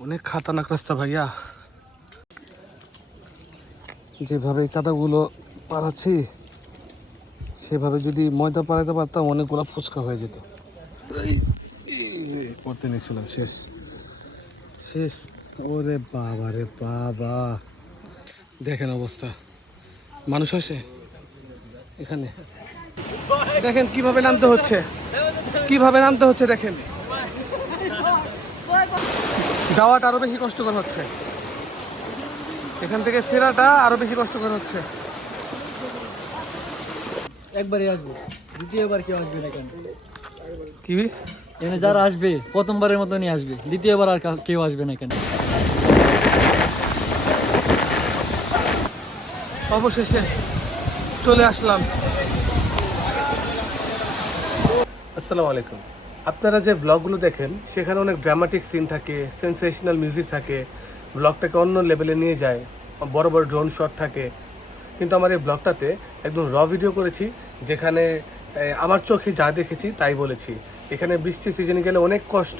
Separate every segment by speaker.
Speaker 1: অনেক খাতারনাক রাস্তা ভাইয়া। যেভাবে কাদাগুলো পাড়াচ্ছি, সেভাবে যদি ময়দা পাড়াতে পারতাম অনেকগুলো ফুচকা হয়ে যেত। করতে নিয়েছিলাম শেষ। শেষ। ওরে বাবা রে বাবা। দেখেন অবস্থা। মানুষ আসে এখানে। দেখেন কীভাবে নামতে হচ্ছে। কীভাবে নামতে হচ্ছে দেখেন। যাওয়াটা আরও বেশি কষ্টকর হচ্ছে। এখান থেকে ফেরাটা আরও বেশি কষ্টকর হচ্ছে।
Speaker 2: একবারই আসবে। দ্বিতীয়বার কেউ আসবে না কেন
Speaker 1: কি?
Speaker 2: এখানে যারা আসবে প্রথমবারের মতনই আসবে। দ্বিতীয়বার আর কেউ আসবে না কেন
Speaker 1: অবশেষে চলে আসলাম। আসসালামু আলাইকুম। আপনারা যে ব্লগগুলো দেখেন সেখানে অনেক ড্রামাটিক সিন থাকে সেন্সেশনাল মিউজিক থাকে ব্লগটাকে অন্য লেভেলে নিয়ে যায় বড় বড় ড্রোন শট থাকে। কিন্তু আমার এই ব্লগটাতে একদম র ভিডিও করেছি যেখানে আমার চোখে যা দেখেছি তাই বলেছি। এখানে বৃষ্টি সিজনে গেলে অনেক কষ্ট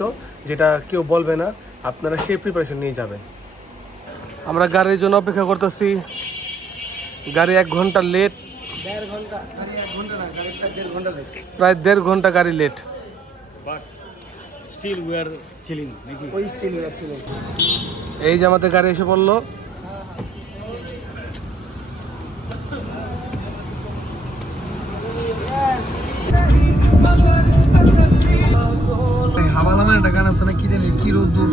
Speaker 1: যেটা কেউ বলবে না আপনারা সেই প্রিপারেশন নিয়ে যাবেন। আমরা গাড়ির জন্য অপেক্ষা করতেছি। গাড়ি এক ঘণ্টা লেট প্রায় দেড় ঘণ্টা গাড়ি late
Speaker 2: still we are chilling নাকি?
Speaker 1: ওই স্টিল ছিল। এই যে আমাদের গাড়ি এসে পড়ল।
Speaker 3: হাওয়ালা মানে একটা গান আছে না কি জানি কি রোদ্দুর।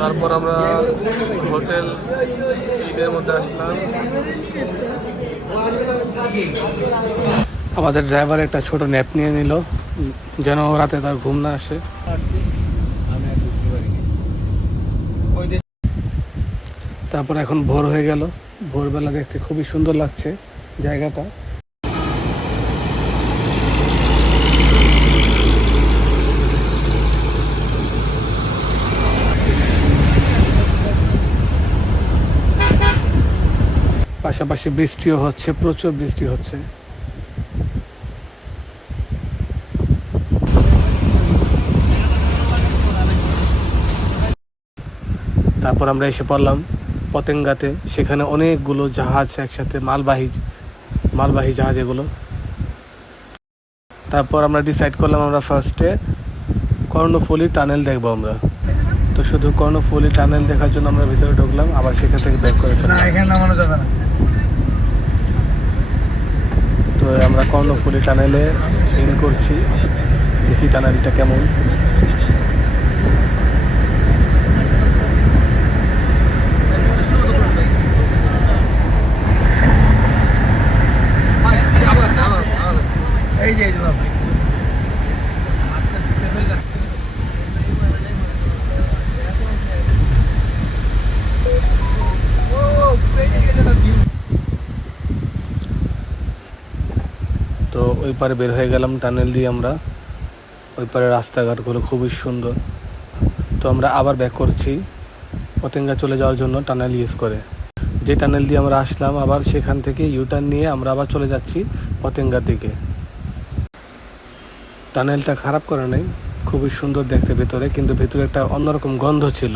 Speaker 1: তারপর আমরা হোটেল ঈদের মধ্যে আসলাম। আমাদের ড্রাইভার একটা ছোট ন্যাপ নিয়ে নিল, যেন রাতে তার ঘুম না আসে। তারপর এখন ভোর হয়ে গেল। ভোরবেলা দেখতে খুবই সুন্দর লাগছে জায়গাটা। পাশাপাশি বৃষ্টিও হচ্ছে, প্রচুর বৃষ্টি হচ্ছে। তারপর আমরা এসে পড়লাম পতেঙ্গাতে। সেখানে অনেকগুলো জাহাজ একসাথে, মালবাহী মালবাহী জাহাজ এগুলো। তারপর আমরা ডিসাইড করলাম আমরা ফার্স্টে কর্ণফুলি টানেল দেখব আমরা। শুধু কর্ণফুলি টানেল দেখার জন্য আমরা ভিতরে ঢুকলাম আবার সেখান থেকে ব্যাক করে
Speaker 3: না
Speaker 1: ফেললাম
Speaker 3: এখানে নামানো যাবে না।
Speaker 1: তো আমরা কর্ণফুলি টানেলে ইন করছি। দেখি টানেলটা কেমন।
Speaker 3: এই যে বাবা।
Speaker 1: তো ওই পারে বের হয়ে গেলাম, টানেল দিয়ে আমরা। ওই পারে রাস্তাঘাটগুলো খুবই সুন্দর। তো আমরা আবার ব্যাক করছি, পতেঙ্গা চলে যাওয়ার জন্য টানেল ইউজ করে। যে টানেল দিয়ে আমরা আসলাম, আবার সেখান থেকে ইউটার্ন নিয়ে আমরা আবার চলে যাচ্ছি পতেঙ্গার দিকে। টানেলটা খারাপ করে নেই, খুবই সুন্দর দেখতে ভেতরে, কিন্তু ভেতরে একটা অন্যরকম গন্ধ ছিল।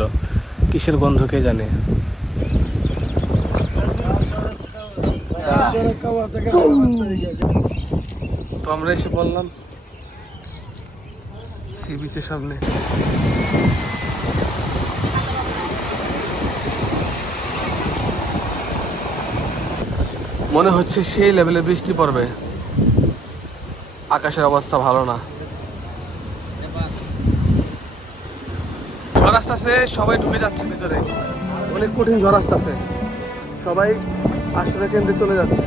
Speaker 1: কিসের গন্ধ কে জানে? তো আমরা এসে বললাম, সি বিচের সামনে। মনে হচ্ছে সেই লেভেলে বৃষ্টি পড়বে। আকাশের অবস্থা ভালো না। ঝড় আসতেছে, সবাই ঢুকে যাচ্ছে ভিতরে। অনেক কঠিন ঝড় আসতেছে। সবাই আশ্রয় কেন্দ্রে চলে যাচ্ছে।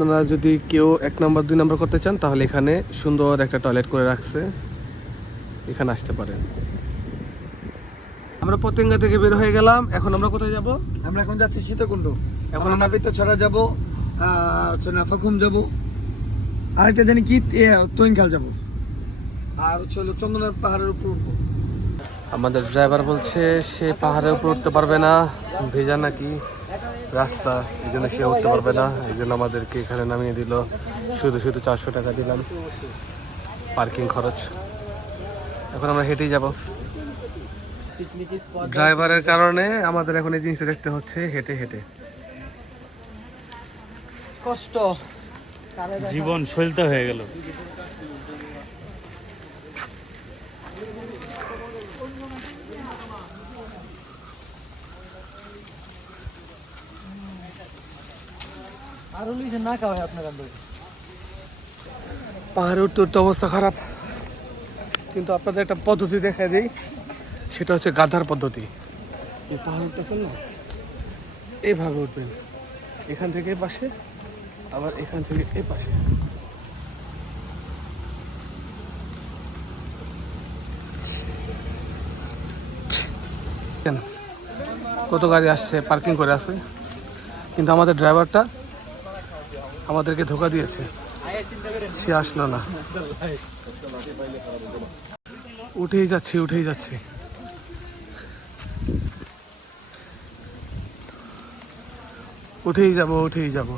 Speaker 1: আপনারা যদি কেউ এক নম্বর দুই নম্বর করতে চান তাহলে এখানে সুন্দর একটা টয়লেট করে রাখছে। এখানে আসতে পারেন। আমরা পতেঙ্গা থেকে বের হয়ে গেলাম। এখন আমরা কোথায় যাব?
Speaker 3: আমরা এখন যাচ্ছি সীতাকুণ্ড।
Speaker 1: এখন আমরা-
Speaker 3: আমরা ছড়া যাব আর হচ্ছে নাফাখুম যাব আরেকটা জানি কি তৈনখাল যাব। আর হচ্ছে হলো চন্দ্রনাথ পাহাড়ের উপর উঠবো।
Speaker 1: আমাদের ড্রাইভার বলছে সে পাহাড়ের উপর উঠতে পারবে না। ভেজা নাকি? রাস্তা এই জন্য সে উঠতে পারবে না। এই জন্য আমাদেরকে এখানে নামিয়ে দিল। শুধু শুধু চারশো টাকা দিলাম। পার্কিং খরচ। এখন আমরা হেঁটেই যাব। ড্রাইভারের কারণে আমাদের এখন এই জিনিসটা দেখতে হচ্ছে হেঁটে হেঁটে।
Speaker 2: কষ্ট।
Speaker 4: জীবন সলতে হয়ে গেল
Speaker 2: আরও লিখে না খাওয়া আপনার আন্দোলন
Speaker 1: পাহাড়ে উঠতে উঠতে অবস্থা খারাপ। কিন্তু আপনাদের একটা পদ্ধতি দেখা দিই, সেটা হচ্ছে গাধার পদ্ধতি। এই পাহাড় উঠতেছেন না এইভাবে উঠবেন। এখান থেকে পাশে, আবার এখান থেকে এ পাশে? কত গাড়ি আসছে, পার্কিং করে আছে। কিন্তু আমাদের ড্রাইভারটা আমাদেরকে ধোকা দিয়েছে। সে আসলো না। উঠেই যাচ্ছি উঠেই যাচ্ছি। উঠেই যাব উঠেই যাব।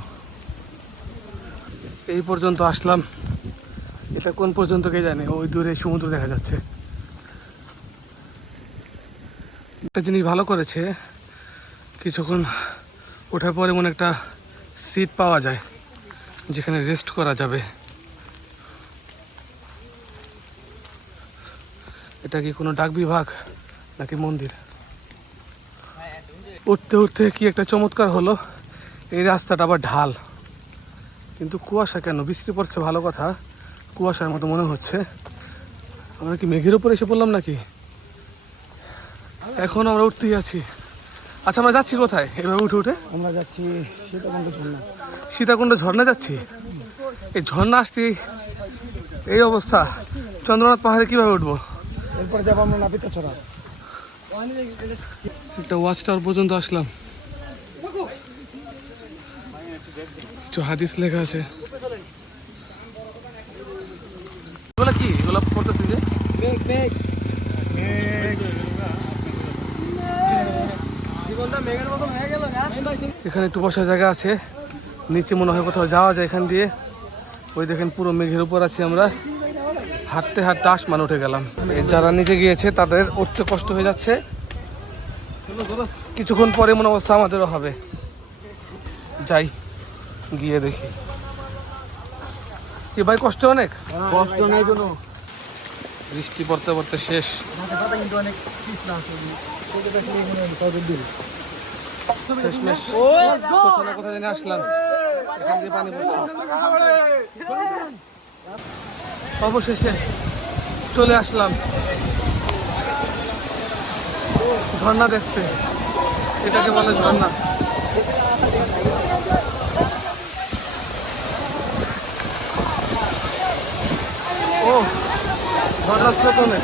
Speaker 1: এই পর্যন্ত আসলাম। এটা কোন পর্যন্ত কে জানে? ওই দূরে সমুদ্র দেখা যাচ্ছে। একটা জিনিস ভালো করেছে, কিছুক্ষণ ওঠার পরে মনে একটা সিট পাওয়া যায়। যেখানে রেস্ট করা যাবে। এটা কি কোনো ডাক বিভাগ নাকি মন্দির? উঠতে উঠতে কি একটা চমৎকার হলো। এই রাস্তাটা আবার ঢাল। কিন্তু কুয়াশা কেন? বৃষ্টি পড়ছে, ভালো কথা। কুয়াশার মতো মনে হচ্ছে। আমরা কি মেঘের উপরে এসে পড়লাম নাকি? এখন আমরা উঠতেই আছি। আচ্ছা আমরা যাচ্ছি কোথায়? এভাবে উঠে উঠে?
Speaker 3: আমরা যাচ্ছি সীতাকুণ্ড ঝর্ণা।
Speaker 1: সীতাকুণ্ড ঝর্ণা যাচ্ছি? এই ঝর্ণা আসতে এই অবস্থা। চন্দ্রনাথ পাহাড়ে কীভাবে উঠবো?
Speaker 3: এরপর যাব আমরা নাপিতা ছড়া।
Speaker 1: একটা ওয়াচ টাওয়ার পর্যন্ত আসলাম। কিছু হাদিস লেখা আছে। এগুলো কি? এগুলো পড়তেছি যে
Speaker 2: বেগ বেগ জীবনটা মেঘের মতন হয়ে গেল না
Speaker 1: এখানে একটু বসার জায়গা আছে। নিচে মনে হয় কোথাও যাওয়া যায় এখান দিয়ে। ওই দেখেন পুরো মেঘের উপর আছি আমরা। হাঁটতে হাঁটতে আসমান উঠে গেলাম। যারা নিচে গিয়েছে তাদের উঠতে কষ্ট হয়ে যাচ্ছে। কিছুক্ষণ পরে মনে অবস্থা আমাদেরও হবে। যাই গিয়ে দেখি। কি ভাই কষ্ট অনেক?
Speaker 2: কষ্ট নাই কোনো।
Speaker 1: বৃষ্টি পড়তে পড়তে শেষ।
Speaker 3: কিন্তু অনেক
Speaker 1: শেষমেশ। কোথাও না কোথাও জানি আসলাম। এখান দিয়ে পানি পড়ছে অবশেষে চলে আসলাম। ঝর্ণা দেখতে। এটাকে বলে ঝর্ণা। ও ঝর্ণার স্রোত অনেক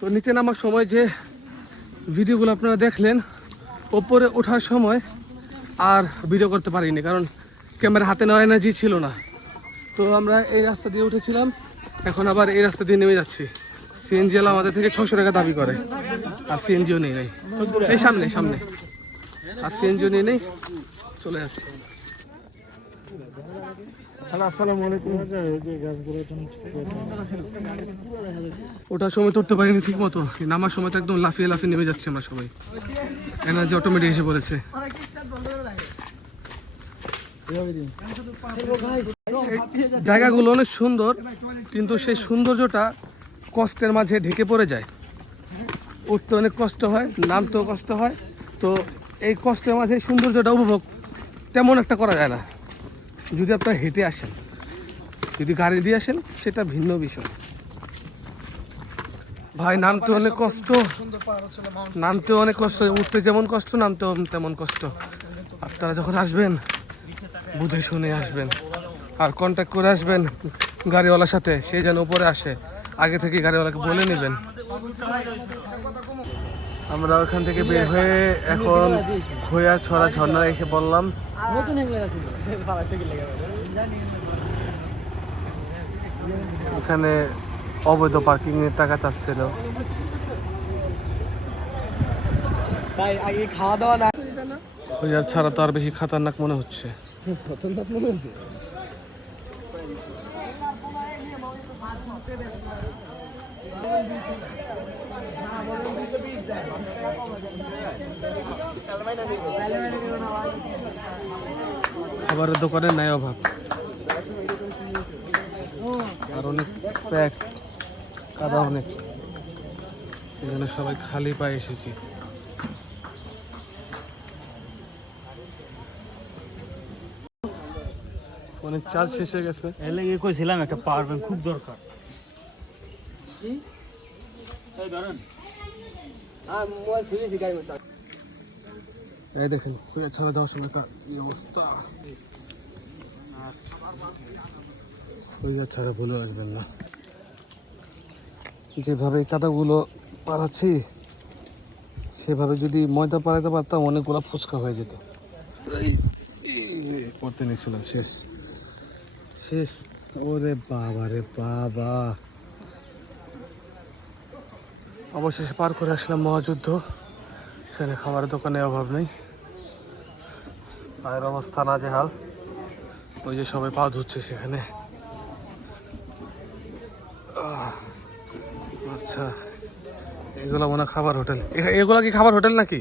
Speaker 1: তো নিচে নামার সময় যে ভিডিওগুলো আপনারা দেখলেন, ওপরে ওঠার সময় আর ভিডিও করতে পারিনি, কারণ ক্যামেরা হাতে নেওয়া এনার্জি ছিল না। তো আমরা এই রাস্তা দিয়ে উঠেছিলাম এখন আবার এই রাস্তা দিয়ে নেমে যাচ্ছি। সিএনজি ওলা আমাদের থেকে ছশো টাকা দাবি করে আর সিএনজিও নেই নেই। এই সামনে সামনে। আর সিএনজিও নেই নেই চলে যাচ্ছে। ওটার সময় তো উঠতে পারিনি ঠিক মতো নামার সময় তো একদম লাফিয়ে লাফিয়ে নেমে যাচ্ছে আমরা সবাই। এনার্জি অটোমেটিক এসে পড়েছে। জায়গাগুলো অনেক সুন্দর, কিন্তু সেই সৌন্দর্যটা কষ্টের মাঝে ঢেকে পড়ে যায়। উঠতে অনেক কষ্ট হয়, নামতেও কষ্ট হয়। তো এই কষ্টের মাঝে সৌন্দর্যটা উপভোগ তেমন একটা করা যায় না। যদি আপনারা হেঁটে আসেন, যদি গাড়ি দিয়ে আসেন, সেটা ভিন্ন বিষয়। ভাই, নামতে অনেক কষ্ট। নামতে অনেক কষ্ট, উঠতে যেমন কষ্ট, নামতেও তেমন কষ্ট। আপনারা যখন আসবেন বুঝে শুনে আসবেন। আর কন্ট্যাক্ট করে আসবেন গাড়িওয়ালার সাথে সে যেন উপরে আসে। আগে থেকে গাড়িওয়ালাকে বলে নেবেন। আমরা ওখান থেকে বের হয়ে এখন খোয়া ছড়া ঝর্ণা এসে বললাম ওখানে অবৈধ পার্কিং এর টাকা চাচ্ছিল।
Speaker 2: ভাই খাওয়া দাওয়া না
Speaker 1: ছাড়া তো আর বেশি খাতারনাক মনে হচ্ছে। খাবারের দোকানে নাই অভাব। আর অনেক প্যাক কাদা অনেক। জন্য সবাই খালি পায়ে এসেছি। অনেক চার্জ শেষ হয়ে গেছে।
Speaker 4: এর লেগে কইছিলাম একটা পাওয়ার ব্যাংক খুব দরকার। এই
Speaker 1: দেখেন খুঁজে ছাড়া যাওয়ার সময় কার কি অবস্থা? খুঁজে ছাড়া ভুলে আসবেন না। যেভাবে এই কাদাগুলো পাড়াচ্ছি সেভাবে যদি ময়দা পাড়াতে পারতাম অনেকগুলো ফুচকা হয়ে যেত। করতে এই নিয়েছিলাম শেষ। শেষ। ওরে বাবা রে বাবা। অবশেষে পার করে আসলাম মহাযুদ্ধ। এখানে খাবারের দোকানে অভাব নেই। পায়ের অবস্থা না যে হাল ওই যে সবাই পা ধুচ্ছে সেখানে। আচ্ছা। এগুলো মনে খাবার হোটেল। এগুলো কি খাবার হোটেল নাকি?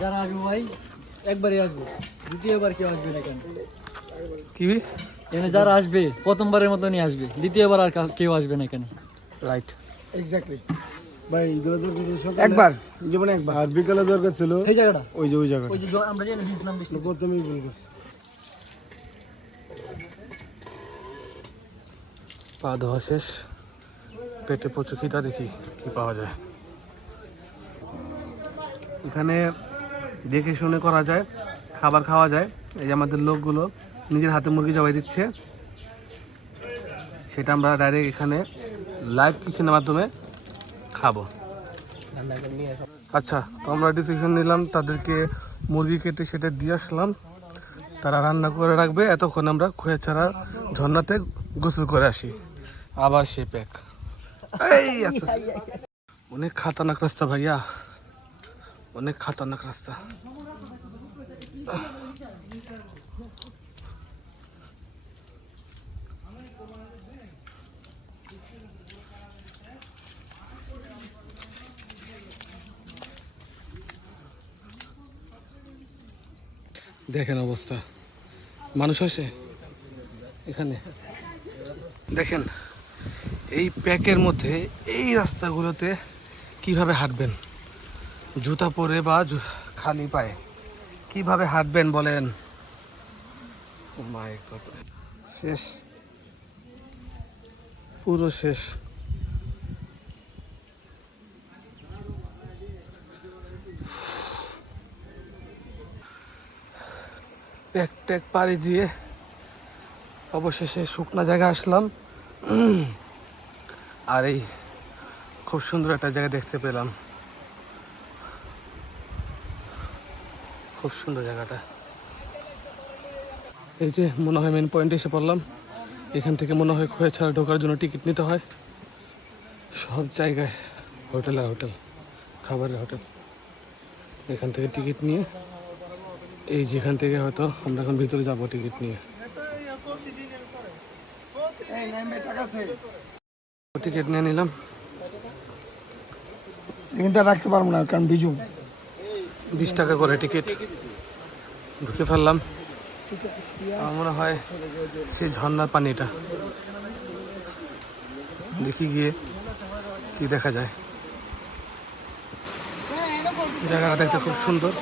Speaker 2: যারা আসব ভাই। একবারই আসব। দ্বিতীয়বার কেউ আসবে না কেন?
Speaker 1: কি
Speaker 2: এখানে যারা আসবে প্রথমবারের মতনই আসবে দ্বিতীয়বার আর কেউ আসবে না এখানে
Speaker 1: রাইট
Speaker 5: এক্স্যাক্টলি ভাই এগুলো দরকার ছিল সকালে
Speaker 3: একবার?
Speaker 5: জীবনে একবার। আর বিকালে দরকার ছিল?
Speaker 2: এই জায়গাটা?
Speaker 5: ওই যে ওই জায়গাটা।
Speaker 2: ওই যে আমরা যেন ভিজলাম বৃষ্টি
Speaker 5: প্রথমেই ভুল করছি।
Speaker 1: পা ধোয়া শেষ। পেটে প্রচুর খিদা দেখি কি পাওয়া যায়। এখানে দেখে শুনে করা যায় খাবার খাওয়া যায়। এই যে আমাদের লোকগুলো নিজের হাতে মুরগি জবাই দিচ্ছে। সেটা আমরা ডাইরেক্ট এখানে লাইভ কিচেনের মাধ্যমে খাব। আচ্ছা তো আমরা ডিসিশন নিলাম তাদেরকে মুরগি কেটে সেটা দিয়ে আসলাম। তারা রান্না করে রাখবে। এতক্ষণ আমরা খোয়া ছাড়া ঝর্ণাতে গোসল করে আসি। আবার সে প্যাক এই আচ্ছা। অনেক খাতারনাক রাস্তা ভাইয়া। অনেক খাতারনাক রাস্তা। দেখেন অবস্থা। মানুষ আসে এখানে। দেখেন, এই প্যাকের মধ্যে এই রাস্তাগুলোতে কীভাবে হাঁটবেন? জুতা পরে বা খালি পায়ে। কীভাবে হাঁটবেন বলেন? শেষ। পুরো শেষ। প্যাক ট্যাক পাড়ি দিয়ে অবশেষে শুকনো জায়গা আসলাম। আর এই খুব সুন্দর একটা জায়গা দেখতে পেলাম। খুব সুন্দর জায়গাটা। এই যে মনে হয় মেন পয়েন্টে এসে পড়লাম। এখান থেকে মনে হয় খোয়া ছাড়া ঢোকার জন্য টিকিট নিতে হয়। সব জায়গায় হোটেল আর হোটেল খাবারের হোটেল। এখান থেকে টিকিট নিয়ে এই যেখান থেকে হয়তো আমরা এখন ভিতরে যাব টিকিট নিয়ে। টিকিট নিয়ে নিলাম।
Speaker 3: কিন্তু রাখতে পারব না কারণ বিজু।
Speaker 1: বিশ টাকা করে টিকিট। ঢুকে ফেললাম। আমার মনে হয় সেই ঝর্নার পানিটা। দেখি গিয়ে কি দেখা যায়। জায়গাটা দেখতে খুব সুন্দর।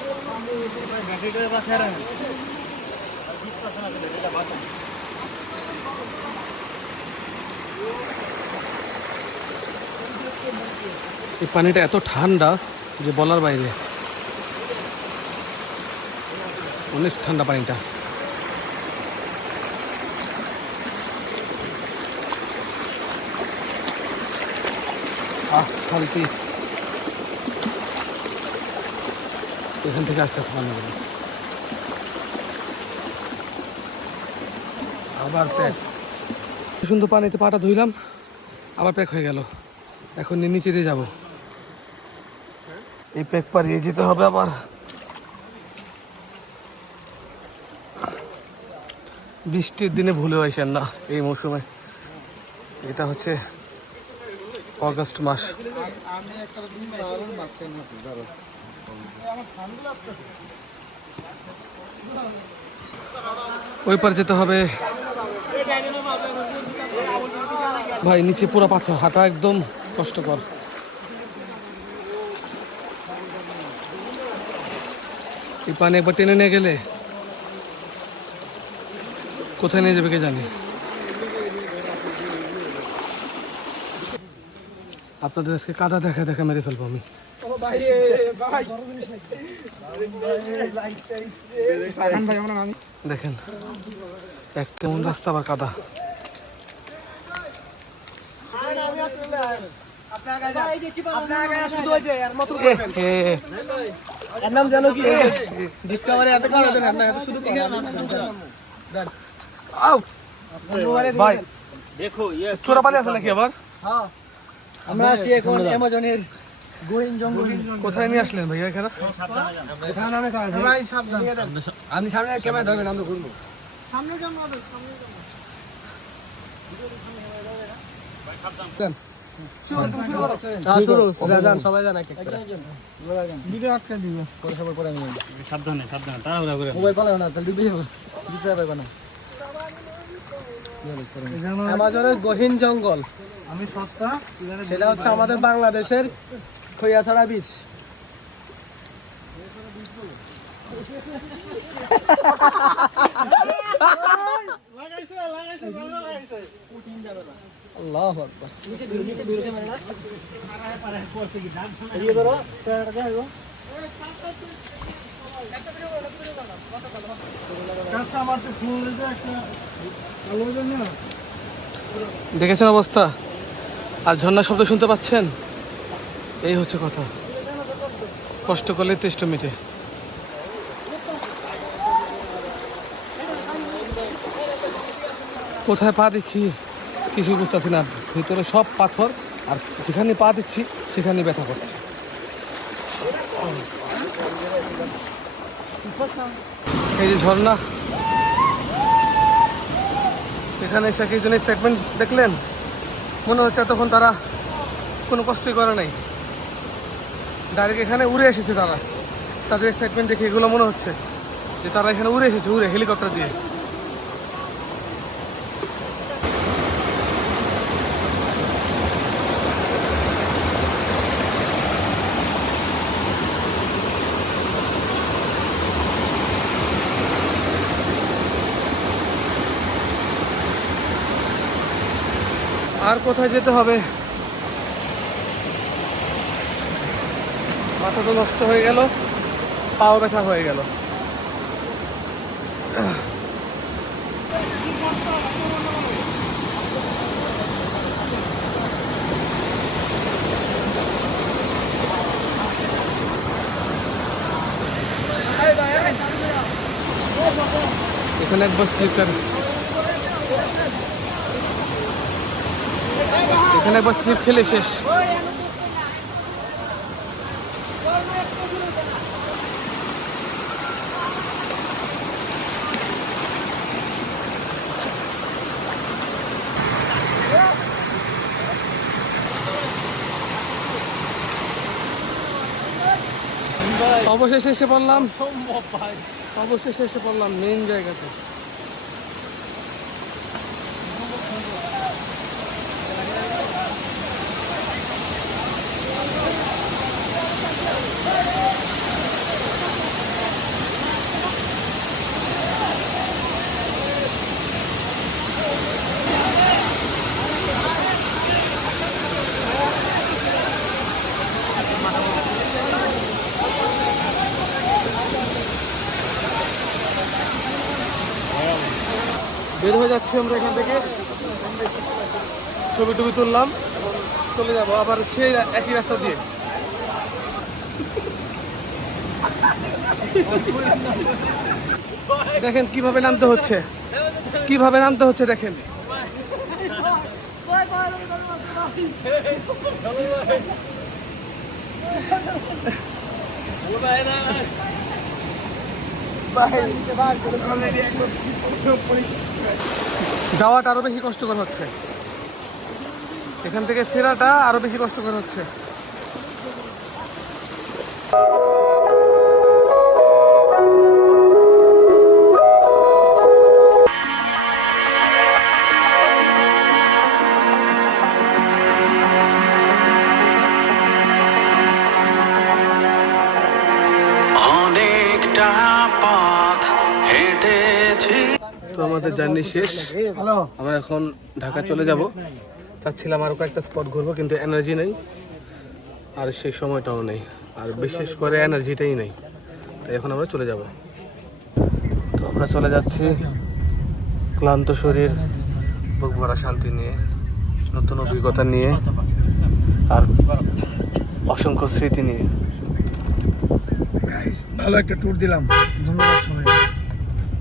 Speaker 1: এই পানিটা এত ঠান্ডা যে বলার বাইরে। অনেক ঠান্ডা পানিটা। এখান থেকে আস্তে আস্তে পানি আবার প্যাক সুন্দর পানিতে পাটা ধুইলাম, আবার প্যাক হয়ে গেল। এখন নিচে দিয়ে যাব। এই প্যাক পারিয়ে যেতে হবে আবার। বৃষ্টির দিনে ভুলেও আসেন না এই মৌসুমে। এটা হচ্ছে অগস্ট মাস। ওই পার যেতে হবে। ভাই, নিচে পুরো পাথর, হাঁটা একদম কষ্টকর। এই পানি একবার টেনে নিয়ে গেলে কোথায় নিয়ে যাবে কে জানি? আপনাদের আজকে কাদা দেখা দেখা মেরে ফেলব আমি। দেখেন এক কেমন রাস্তা আবার কাদা।
Speaker 2: নাম জানো কি? ডিসকভারি এত শুধু
Speaker 1: আউ! ভাই
Speaker 4: দেখো
Speaker 1: চোরা পালি আছে নাকি আবার?
Speaker 2: আমরা আছি এখন অ্যামাজনের গোয়িং জঙ্গল।
Speaker 1: কোথায় নিয়ে আসলেন ভাইয়া এখানে?
Speaker 2: আপনি সামনে ক্যামেরা ধরবেন আমরা ঘুরবো। শুরু যান সবাই যান এক একটা পরে সবার পরে আমি
Speaker 4: সাবধানে সাবধানে তাড়াহুড়া করে
Speaker 2: মোবাইল পালাও না তাহলে ডুবে যাব দিশা পাবে না অ্যামাজনের গহীন জঙ্গল।
Speaker 5: আমি সস্তা
Speaker 2: সেটা হচ্ছে আমাদের বাংলাদেশের খৈয়াছড়া বীচ আল্লাহ
Speaker 1: দেখেছেন অবস্থা? আর ঝর্ণার শব্দ শুনতে পাচ্ছেন? এই হচ্ছে কথা। কষ্ট করলে তেষ্ট মিটে। কোথায় পা দিচ্ছি? কিছু বুঝতেছি না। ভিতরে সব পাথর, আর যেখানে পা দিচ্ছি, সেখানে ব্যথা করছে। এই যে ঝর্ণা। এখানে এসে কি জন্য এক্সাইটমেন্ট দেখলেন? মনে হচ্ছে তখন তারা কোনো কষ্টই করে নাই। ডাইরেক্ট এখানে উড়ে এসেছে তারা। তাদের এক্সাইটমেন্ট দেখে এগুলো মনে হচ্ছে যে তারা এখানে উড়ে এসেছে, উড়ে হেলিকপ্টার দিয়ে। আর কোথায় যেতে হবে? মাথা তো নষ্ট হয়ে গেল, পাও ব্যথা হয়ে গেল। এখানে একবার স্লিপার এখানে একবার স্লিপ খেলে শেষ। অবশেষে এসে পড়লাম। অবশেষে এসে পড়লাম মেন জায়গাতে। বের হয়ে যাচ্ছি আমরা এখান থেকে। ছবি টবি তুললাম, চলে যাব। আবার সেই একই রাস্তা দিয়ে। দেখেন কীভাবে নামতে হচ্ছে। কীভাবে নামতে হচ্ছে দেখেন। যাওয়াটা আরও বেশি কষ্টকর হচ্ছে। এখান থেকে ফেরাটা আরও বেশি কষ্টকর হচ্ছে। তো আমাদের জার্নি শেষ। আমরা এখন ঢাকা চলে যাব। চাচ্ছিলাম আরও কয়েকটা স্পট ঘুরবো কিন্তু এনার্জি নেই। আর সেই সময়টাও নেই। আর বিশেষ করে এনার্জিটাই নেই। তাই এখন আমরা চলে যাব। তো আমরা চলে যাচ্ছি ক্লান্ত শরীর, বুক ভরা শান্তি নিয়ে, নতুন অভিজ্ঞতা নিয়ে, আর অসংখ্য স্মৃতি নিয়ে।
Speaker 3: ভালো একটা ট্যুর দিলাম। ধন্যবাদ